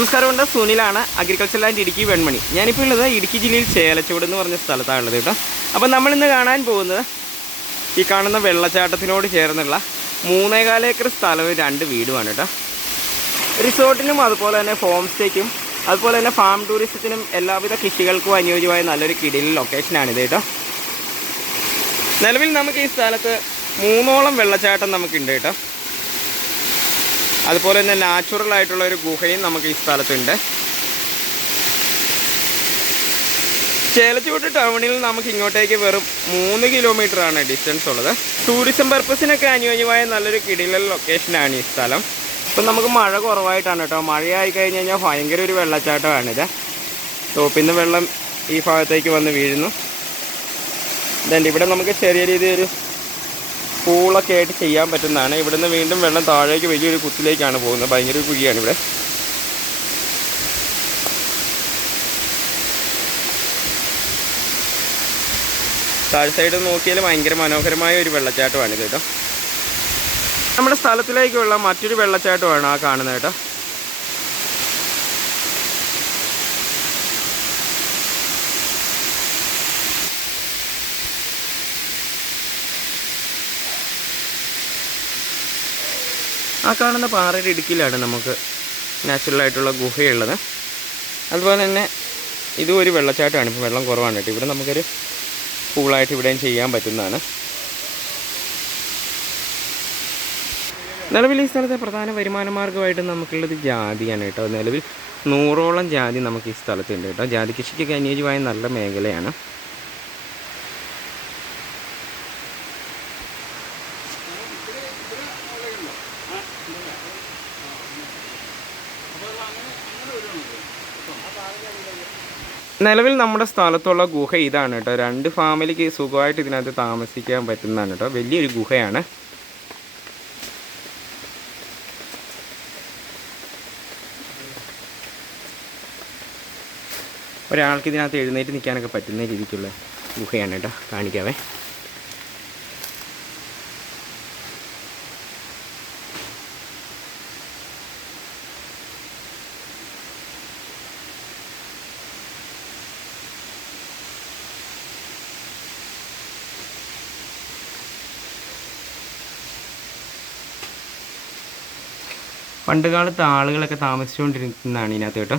നമസ്കാരമുണ്ട്. സുനിലാണ് agriculture land Idukki Venmani. ഞാനിപ്പോൾ ഉള്ളത് ഇടുക്കി ജില്ലയിൽ ചേലച്ചൂട് എന്ന് പറഞ്ഞ സ്ഥലത്താണ് ഉള്ളത് കേട്ടോ. അപ്പോൾ നമ്മളിന്ന് കാണാൻ പോകുന്നത് ഈ കാണുന്ന വെള്ളച്ചാട്ടത്തിനോട് ചേർന്നുള്ള മൂന്നേകാല ഏക്കർ സ്ഥലവും രണ്ട് വീടുമാണ് കേട്ടോ. റിസോർട്ടിനും അതുപോലെ തന്നെ ഹോം സ്റ്റേക്കും അതുപോലെ തന്നെ ഫാം ടൂറിസത്തിനും എല്ലാവിധ കൃഷികൾക്കും അനുയോജ്യമായ നല്ലൊരു കിടിലൻ ലൊക്കേഷനാണിത് കേട്ടോ. നിലവിൽ നമുക്ക് ഈ സ്ഥലത്ത് മൂന്നോളം വെള്ളച്ചാട്ടം നമുക്കുണ്ട് കേട്ടോ. അതുപോലെ തന്നെ നാച്ചുറൽ ആയിട്ടുള്ള ഒരു ഗുഹയും നമുക്ക് ഈ സ്ഥലത്തുണ്ട്. ചേലച്ചുവട്ട് ടൗണിൽ നമുക്ക് ഇങ്ങോട്ടേക്ക് വെറും മൂന്ന് കിലോമീറ്റർ ആണ് ഡിസ്റ്റൻസ് ഉള്ളത്. ടൂറിസം പർപ്പസിനൊക്കെ അനുയോജ്യമായ നല്ലൊരു കിടിലൽ ലൊക്കേഷനാണ് ഈ സ്ഥലം. ഇപ്പം നമുക്ക് മഴ കുറവായിട്ടാണ് കേട്ടോ. മഴയായി കഴിഞ്ഞ് കഴിഞ്ഞാൽ ഭയങ്കര ഒരു വെള്ളച്ചാട്ടമാണിത്. ടോപ്പിൽ നിന്ന് വെള്ളം ഈ ഭാഗത്തേക്ക് വന്ന് വീഴുന്നു. ഇതുണ്ട് ഇവിടെ നമുക്ക് ചെറിയ രീതിയിൽ ഒരു പൂളൊക്കെ ആയിട്ട് ചെയ്യാൻ പറ്റുന്നതാണ്. ഇവിടുന്ന് വീണ്ടും വെള്ളം താഴേക്ക് വലിയൊരു കുത്തിലേക്കാണ് പോകുന്നത്. ഭയങ്കര കുഴിയാണ് ഇവിടെ. താഴെ സൈഡ് നോക്കിയാൽ ഭയങ്കര മനോഹരമായ ഒരു വെള്ളച്ചാട്ടമാണിത് കേട്ടോ. നമ്മുടെ സ്ഥലത്തിലേക്കുള്ള മറ്റൊരു വെള്ളച്ചാട്ടമാണ് ആ കാണുന്നത് കേട്ടോ. ആ കാണുന്ന പാറയുടെ ഇടുക്കിലാണ് നമുക്ക് നാച്ചുറൽ ആയിട്ടുള്ള ഗുഹയുള്ളത്. അതുപോലെ തന്നെ ഇതും ഒരു വെള്ളച്ചാട്ടമാണ്. ഇപ്പോൾ വെള്ളം കുറവാണ് കേട്ടോ. ഇവിടെ നമുക്കൊരു പൂളായിട്ട് ഇവിടെയും ചെയ്യാൻ പറ്റുന്നതാണ്. നിലവിൽ ഈ സ്ഥലത്തെ പ്രധാന വരുമാന മാർഗമായിട്ട് നമുക്കുള്ളത് ജാതിയാണ് കേട്ടോ. നിലവിൽ നൂറോളം ജാതി നമുക്ക് ഈ സ്ഥലത്തുണ്ട് കേട്ടോ. ജാതി കൃഷിക്കൊക്കെ അനുയോജ്യമായ നല്ല മേഖലയാണ്. നിലവിൽ നമ്മുടെ സ്ഥലത്തുള്ള ഗുഹ ഇതാണ് കേട്ടോ. രണ്ട് ഫാമിലിക്ക് സുഖമായിട്ട് ഇതിനകത്ത് താമസിക്കാൻ പറ്റുന്നതാണ് കേട്ടോ. വലിയൊരു ഗുഹയാണ്. ഒരാൾക്ക് ഇതിനകത്ത് എഴുന്നേറ്റ് നിൽക്കാനൊക്കെ പറ്റുന്ന രീതിക്കുള്ള ഗുഹയാണ് കേട്ടോ. കാണിക്കാവേ. പണ്ട് കാലത്ത് ആളുകളൊക്കെ താമസിച്ചുകൊണ്ടിരിക്കുന്നതാണ് ഇതിനകത്ത് കേട്ടോ.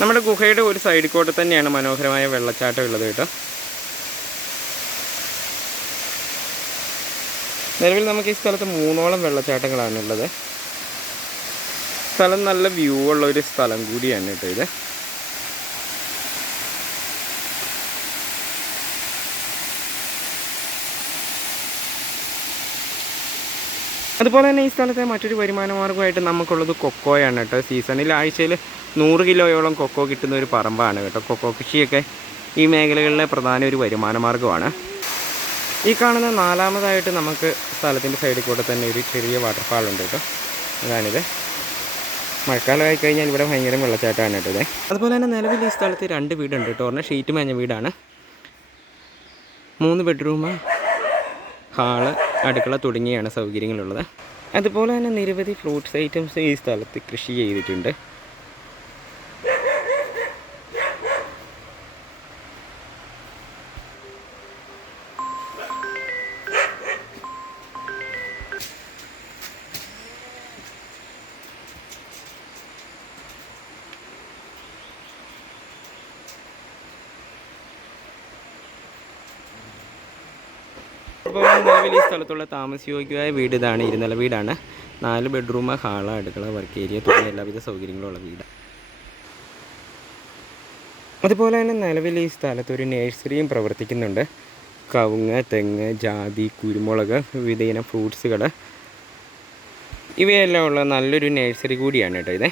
നമ്മുടെ ഗുഹയുടെ ഒരു സൈഡിൽ കൂടെ തന്നെയാണ് മനോഹരമായ വെള്ളച്ചാട്ടം ഉള്ളത് കേട്ടോ. നിലവിൽ നമുക്ക് ഈ സ്ഥലത്ത് മൂന്നോളം വെള്ളച്ചാട്ടങ്ങളാണുള്ളത് സ്ഥലം നല്ല വ്യൂ ഉള്ള ഒരു സ്ഥലം കൂടിയാണ് കേട്ടോ ഇത്. അതുപോലെ തന്നെ ഈ സ്ഥലത്തെ മറ്റൊരു വരുമാന മാർഗമായിട്ട് നമുക്കുള്ളത് കൊക്കോയാണ് കേട്ടോ. സീസണിൽ ആഴ്ചയിൽ നൂറ് കിലോയോളം കൊക്കോ കിട്ടുന്ന ഒരു പറമ്പാണ് കേട്ടോ. കൊക്കോ കൃഷിയൊക്കെ ഈ മേഖലകളിലെ പ്രധാന ഒരു വരുമാന മാർഗമാണ് ഈ കാണുന്ന നാലാമതായിട്ട് നമുക്ക് സ്ഥലത്തിന്റെ സൈഡിൽ കൂടെ തന്നെ ഒരു ചെറിയ വാട്ടർഫാൾ ഉണ്ട് കേട്ടോ. അതാണിത്. മഴക്കാലമായി കഴിഞ്ഞാൽ ഇവിടെ ഭയങ്കര വെള്ളച്ചാട്ടമാണ് കേട്ടോ ഇത്. അതുപോലെ തന്നെ നിലവിൽ ഈ സ്ഥലത്ത് രണ്ട് വീടുണ്ട് കേട്ടോ. ഒരെണ്ണം ഷീറ്റ് മേഞ്ഞ വീടാണ്. മൂന്ന് ബെഡ്റൂം ഹാൾ അടുക്കള തുടങ്ങിയാണ് സൗകര്യങ്ങളുള്ളത്. അതുപോലെ തന്നെ നിരവധി ഫ്രൂട്ട്സ് ഐറ്റംസ് ഈ സ്ഥലത്ത് കൃഷി ചെയ്തിട്ടുണ്ട്. അപ്പോൾ നിലവിൽ ഈ സ്ഥലത്തുള്ള താമസയോഗ്യമായ വീട് ഇതാണ് ഇരുനില വീടാണ്. നാല് ബെഡ്റൂം ഹാള അടുക്കള വർക്ക് ഏരിയ തുടങ്ങിയ എല്ലാവിധ സൗകര്യങ്ങളും ഉള്ള വീട്. അതുപോലെ തന്നെ നിലവിൽ ഈ സ്ഥലത്ത് ഒരു നേഴ്സറിയും പ്രവർത്തിക്കുന്നുണ്ട്. കവുങ്ങ് തെങ്ങ് ജാതി കുരുമുളക് വിവിധ ഇനം ഫ്രൂട്ട്സുകൾ ഇവയെല്ലാം ഉള്ള നല്ലൊരു നേഴ്സറി കൂടിയാണ് കേട്ടോ ഇത്.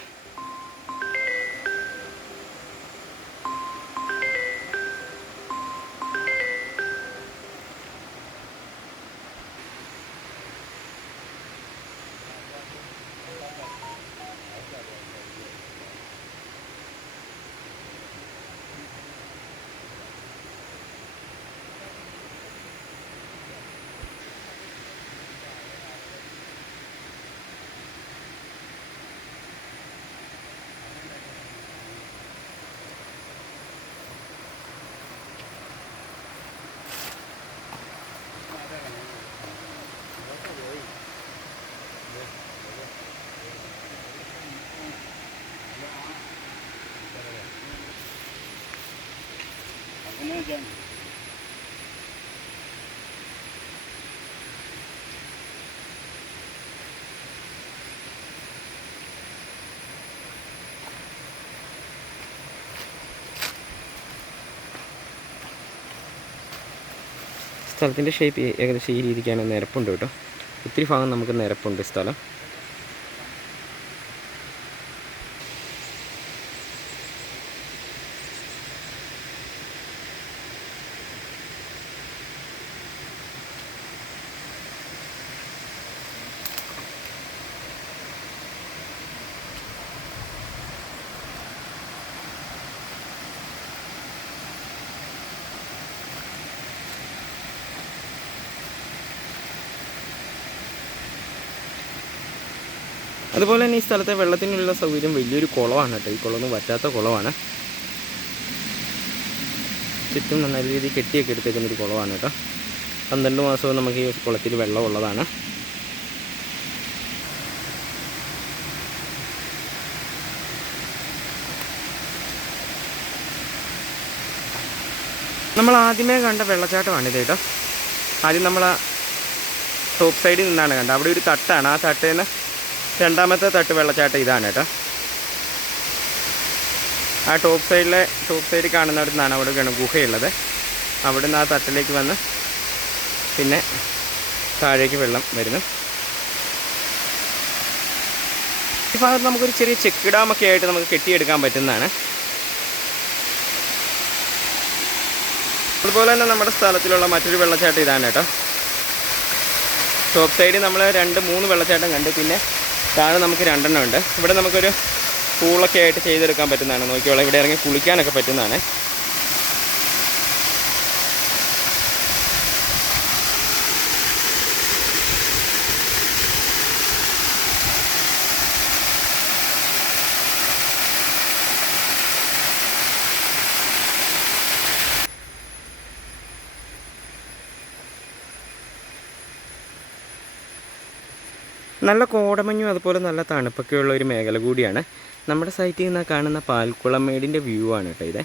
സ്ഥലത്തിന്റെ ഷേപ്പ് ഏകദേശം ഈ രീതിക്കാണ് നിരപ്പുണ്ട് കേട്ടോ. ഒത്തിരി ഭാഗം നമുക്ക് നിരപ്പുണ്ട് സ്ഥലം. അതുപോലെ തന്നെ ഈ സ്ഥലത്തെ വെള്ളത്തിനുള്ള സൗകര്യം വലിയൊരു കുളമാണ് കേട്ടോ. ഈ കുളമൊന്നും വറ്റാത്ത കുളമാണ് ചുറ്റും നല്ല രീതിയിൽ കെട്ടിയൊക്കെ എടുത്തേക്കുന്ന ഒരു കുളമാണ് കേട്ടോ. പന്ത്രണ്ട് മാസവും നമുക്ക് ഈ കുളത്തിൽ വെള്ളമുള്ളതാണ് നമ്മൾ ആദ്യമേ കണ്ട വെള്ളച്ചാട്ടമാണ് ഇത് കേട്ടോ. ആദ്യം നമ്മൾ ടോപ്പ് സൈഡിൽ നിന്നാണ് കണ്ടത്. അവിടെ ഒരു തട്ടാണ്. ആ തട്ടയിൽ നിന്ന് രണ്ടാമത്തെ തട്ട് വെള്ളച്ചാട്ടം ഇതാണ് കേട്ടോ. ആ ടോപ്പ് സൈഡിലെ ടോപ്പ് സൈഡിൽ കാണുന്നിടത്ത് നിന്നാണ് അവിടെ ഗണ ഗുഹയുള്ളത്. അവിടെ നിന്ന് ആ തട്ടിലേക്ക് വന്ന് പിന്നെ താഴേക്ക് വെള്ളം വരുന്നു. ഈ ഭാഗത്ത് നമുക്കൊരു ചെറിയ ചെക്ക് ഡാമൊക്കെ ആയിട്ട് നമുക്ക് കെട്ടിയെടുക്കാൻ പറ്റുന്നതാണ്. അതുപോലെ തന്നെ നമ്മുടെ സ്ഥലത്തിലുള്ള മറ്റൊരു വെള്ളച്ചാട്ടം ഇതാണ് കേട്ടോ. ടോപ്പ് സൈഡിൽ നമ്മൾ രണ്ട് മൂന്ന് വെള്ളച്ചാട്ടം കണ്ട് പിന്നെ താഴെ നമുക്ക് രണ്ടെണ്ണം ഉണ്ട്. ഇവിടെ നമുക്കൊരു പൂളൊക്കെ ആയിട്ട് ചെയ്തെടുക്കാൻ പറ്റുന്നതാണ്. നോക്കിയോളാം ഇവിടെ ഇറങ്ങി കുളിക്കാനൊക്കെ പറ്റുന്നതാണ്. നല്ല കോടമഞ്ഞും അതുപോലെ നല്ല തണുപ്പൊക്കെയുള്ള ഒരു മേഖല കൂടിയാണ്. നമ്മുടെ സൈറ്റിൽ നിന്ന് കാണുന്ന പാൽക്കുളമേടിന്റെ വ്യൂ ആണ് കേട്ടോ ഇത്.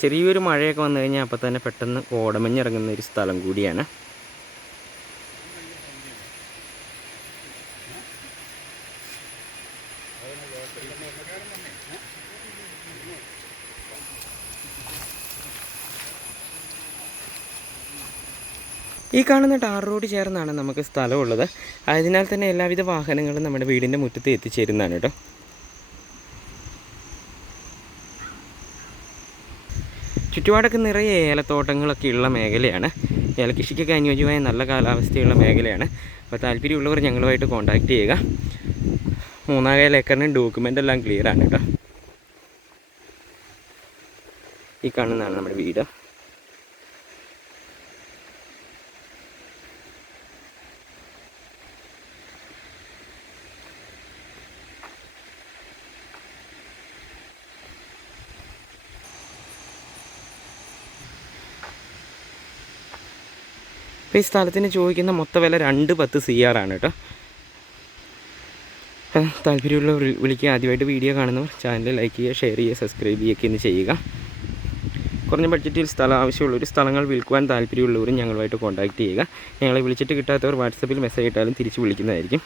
ചെറിയൊരു മഴയൊക്കെ വന്നു കഴിഞ്ഞാൽ അപ്പോൾ തന്നെ പെട്ടെന്ന് കോടമഞ്ഞ് ഇറങ്ങുന്ന ഒരു സ്ഥലം കൂടിയാണ്. ഈ കാണുന്ന ടാർ റോഡ് ചേർന്നാണ് നമുക്ക് സ്ഥലമുള്ളത്. അതിനാൽ തന്നെ എല്ലാവിധ വാഹനങ്ങളും നമ്മുടെ വീടിന്റെ മുറ്റത്ത് എത്തിച്ചേരുന്നതാണ് കേട്ടോ. ചുറ്റുപാടൊക്കെ നിറയെ ഏലത്തോട്ടങ്ങളൊക്കെ ഉള്ള മേഖലയാണ്. ഏലകൃഷിക്കൊക്കെ അനുയോജ്യമായ നല്ല കാലാവസ്ഥയുള്ള മേഖലയാണ്. അപ്പോൾ താല്പര്യമുള്ളവർ ഞങ്ങളുമായിട്ട് കോൺടാക്റ്റ് ചെയ്യുക. മൂന്നാകേൽ ഏക്കറിന് ഡോക്യുമെന്റ് എല്ലാം ക്ലിയർ ആണ് കേട്ടോ. ഈ കാണുന്നതാണ് നമ്മുടെ വീട്. അപ്പോൾ ഈ സ്ഥലത്തിന് ചോദിക്കുന്ന മൊത്ത വില രണ്ട് പത്ത് സി ആർ ആണ് കേട്ടോ. താല്പര്യമുള്ളവർ വിളിക്കുക. ആദ്യമായിട്ട് വീഡിയോ കാണുന്നവർ ചാനൽ ലൈക്ക് ചെയ്യുക ഷെയർ ചെയ്യുക സബ്സ്ക്രൈബ് ചെയ്യുകയൊക്കെ ഇന്ന് ചെയ്യുക. കുറഞ്ഞ ബഡ്ജറ്റിൽ സ്ഥലം ആവശ്യമുള്ളവർ സ്ഥലങ്ങൾ വിൽക്കുവാൻ താല്പര്യമുള്ളവരും ഞങ്ങളുമായിട്ട് കോൺടാക്റ്റ് ചെയ്യുക. ഞങ്ങളെ വിളിച്ചിട്ട് കിട്ടാത്തവർ വാട്സപ്പിൽ മെസ്സേജ് ഇട്ടാലും തിരിച്ച് വിളിക്കുന്നതായിരിക്കും.